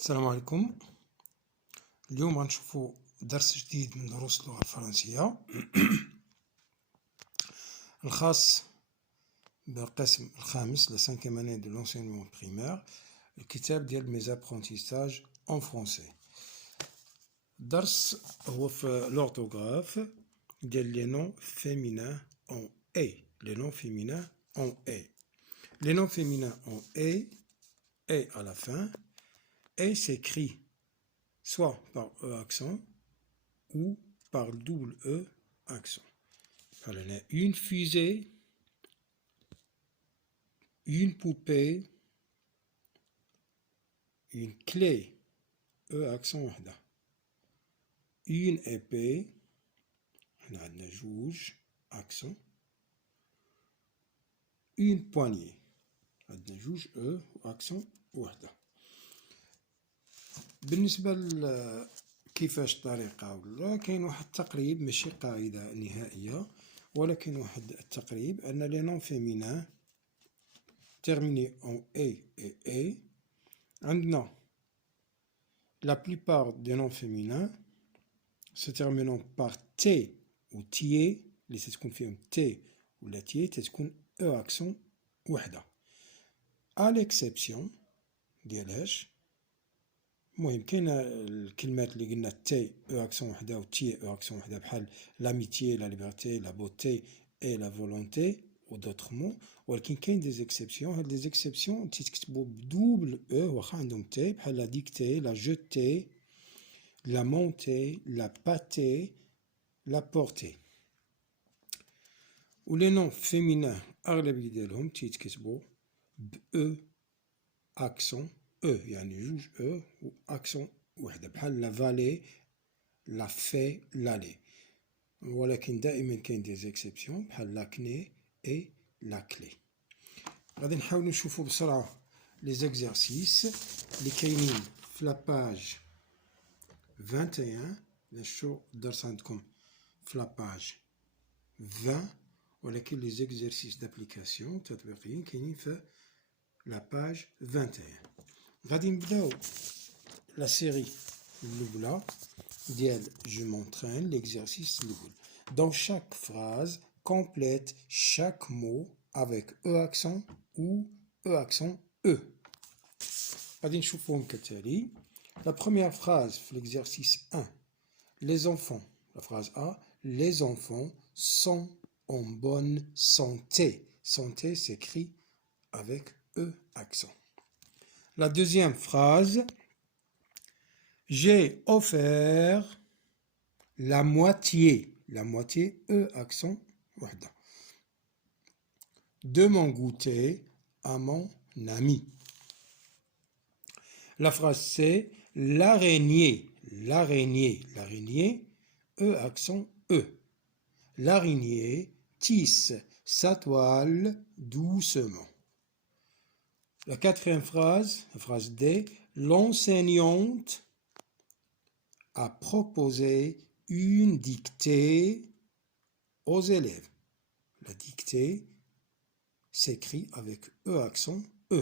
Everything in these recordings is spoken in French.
السلام عليكم. اليوم غنشوفوا درس جديد من دروس اللغة الفرنسية الخاص بالقسم الخامس لا سانكيام اني دو لونسينمون بريمير، الكتاب ديال مي زابرونتيساج اون فرونسي. الدرس هو في لورتوغراف ديال لي نون فيمينان اون اي. لي نون فيمينان اون اي. Les noms féminins ont et à la fin. Et s'écrit soit par E accent ou par double E accent. Alors, on a une fusée, une poupée, une clé, E accent وحدة. Une épée, on a جوج accent. Une poignée, on a جوج E accent وحدة. بالنسبة لكيفاش الطريقة ولا كاين واحد التقريب، ماشي قاعدة نهائية ولكن واحد التقريب أن لي نون فيمينان terminés en et عندنا la plupart des noms féminins se terminant par t ou tie اللي تتكون فيهم t ولا tie تتكون e accent وحدة، à l'exception ديالاش. المهم كاين الكلمات اللي قلنا تي او اكسون وحده و تي او اكسون وحده بحال لاميتي، لا ليبرتي، لا بوتي اي لا فولونتي و دوطخ، ولكن كاين دي زيكسيبسيون. هاد لي زيكسيبسيون تيتكتبوا بدوبل او واخا عندهم تي، بحال لا ديكتي، لا جوتي، لا مونتي، لا باتي، لا بورتي. و لي نون فيمينان اغلبيه ديالهم تيتكتبوا ب او اكسون او، يعني جوج او و اكسون وحده بحال لا فالي، لا في، لالي. ولكن دائما كاين دي زيكسيبسيون بحال لا كني اي لا كلي. غادي نحاولوا نشوفوا بسرعه لي زيكزارسيس اللي كاينين في لا باج 21. نشوفوا الدرس عندكم في لا باج 20، ولكن لي زيكزارسيس دابليكاسيون تطبيقيين كاينين في لا باج 21. غادي نبداو لا سيري الاولى ديال جو مونترين l'exercice الاول. Dans chaque phrase, complète chaque mot avec E accent ou E accent E. غادي نشوفوهم كالتالي. La première phrase في l'exercice 1. Les enfants. La phrase A. Les enfants sont en bonne santé. Santé s'écrit avec E accent. La deuxième phrase, j'ai offert la moitié E accent وحدة de mon goûter à mon ami. La phrase C, l'araignée E accent E. L'araignée tisse sa toile doucement. La quatrième phrase, la phrase D, l'enseignante a proposé une dictée aux élèves. La dictée s'écrit avec E accent E.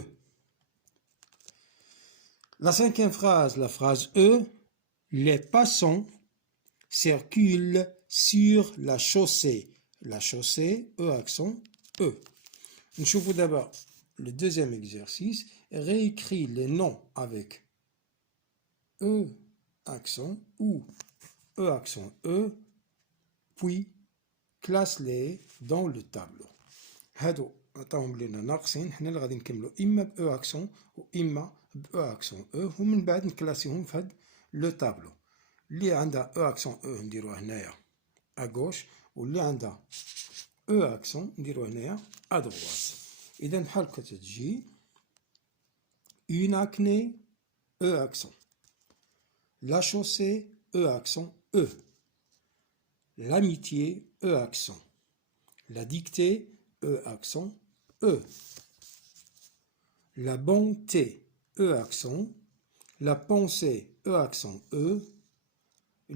La cinquième phrase, la phrase E, les passants circulent sur la chaussée. La chaussée, E accent E. نشوفوا d'abord le deuxième exercice. Réécris les noms avec E accent ou E accent E, puis classe-les dans le tableau. هادو عطاهم لينا ناقصين، حنا اللي غادي نكملو اما ب E accent و اما ب E accent E، ومن بعد نكلاسيهم في هاد لو تابلو. اللي عندها E accent E نديروها هنايا à gauche، واللي عندها E accent نديروها هنايا à droite. إذا بحال هكا تتجي une acné E accent. La chaussée, E accent E. L'amitié, E accent. La dictée, E accent E. La bonté, E accent. La pensée, E accent E.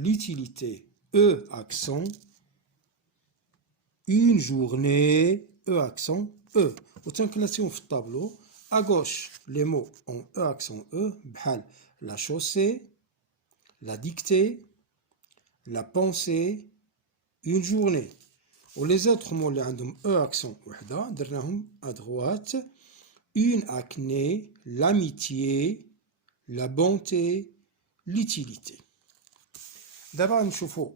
L'utilité, E accent. Une journée, E accent E. وتنكلاسيهم في الطابلو À gauche, les mots en E accent E, بحال la chaussée, la dictée, la pensée, une journée. Les autres mots اللي عندهم E accent وحدة درناهم à droite. Une acné, l'amitié, la bonté, l'utilité. D'abord, نشوفوا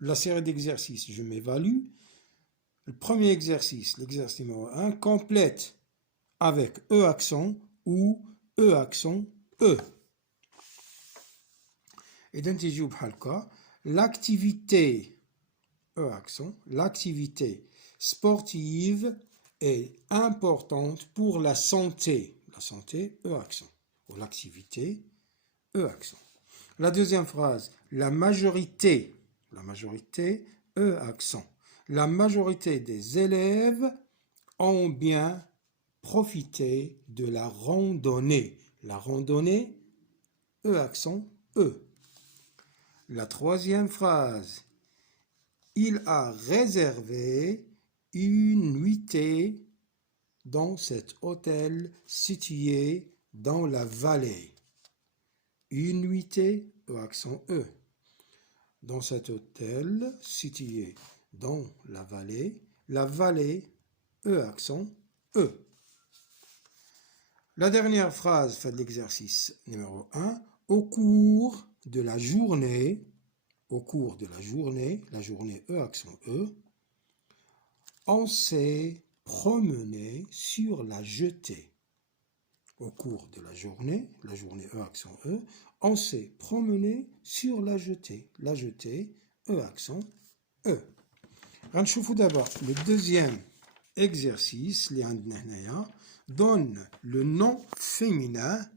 la série d'exercices. Je m'évalue. Le premier exercice, l'exercice numéro 1, complète avec E accent ou E accent E. Et donc, l'activité E accent, l'activité sportive est importante pour la santé. La santé, E accent. Ou l'activité, E accent. La deuxième phrase, la majorité, E accent. La majorité des élèves ont bien profité de la randonnée. La randonnée, E accent, E. La troisième phrase, il a réservé une nuitée dans cet hôtel situé dans la vallée. Une nuitée, E accent E. Dans cet hôtel situé dans la vallée, E accent E. La dernière phrase fait de l'exercice numéro 1, au cours de la journée, la journée E accent E, on s'est promené sur la jetée. Au cours de la journée E accent E, on s'est promené sur la jetée, E accent E. غنشوفوا d'abord le deuxième exercice اللي عندنا هنايا donne le nom féminin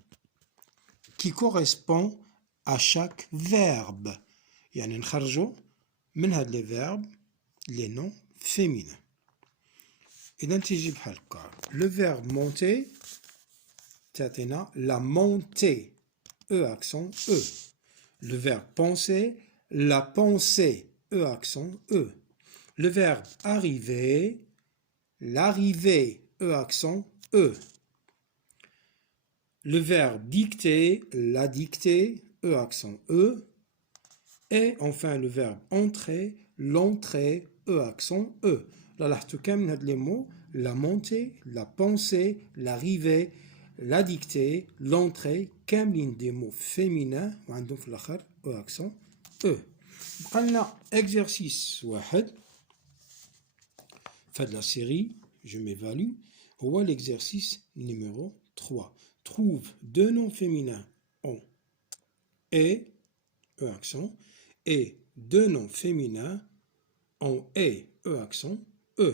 qui correspond à chaque verbe. يعني نخرجوا من هاد les verbes les noms féminins. إذا تيجي بحال هكا le verbe monter تعطينا la montée E accent E. Le verbe penser, la pensée E accent E. Le verbe arriver, l'arrivée E accent E. Le verbe dicter, la dictée E accent E. Et enfin le verbe entrer, l'entrée E accent E. Là, لاحظتوا كامل هاد les mots, la montée, la pensée, l'arrivée, la dictée, l'entrée, كاملين des mots féminins وعندهم في الآخر E accent E. بقى لنا exercice واحد fait de la série, je m'évalue, هو l'exercice numéro 3. Trouve deux noms féminins en E accent, et deux noms féminins en E accent E.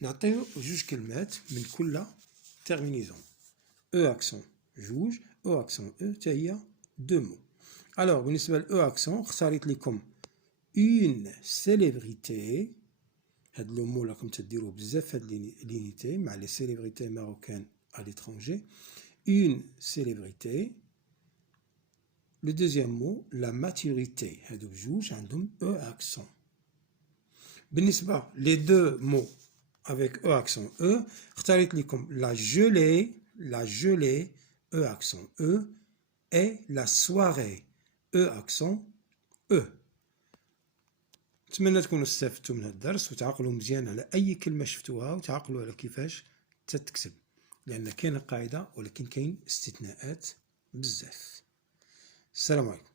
نعطيو جوج كلمات من كل terminaison. E accent جوج, E accent E تا هي deux mots. Alors بالنسبة ل E accent اختاريت لكم une célébrité. هاد لو مو راكم تديروه بزاف هاد لينيتي مع لي célébrités marocaines à l'étranger. Une célébrité. Le deuxième mot, la maturité. هادو بجوج عندهم E accent. بالنسبة les deux mots avec E accent E, اختاريت لكم la gelée, E accent E, et la soirée, E accent E. نتمنى تكونوا استفدتوا من هذا الدرس وتعقلوا مزيان على أي كلمة شفتوها وتعقلوا على كيفاش تتكتب، لأن كاين قاعدة ولكن كاين استثناءات بزاف. السلام عليكم.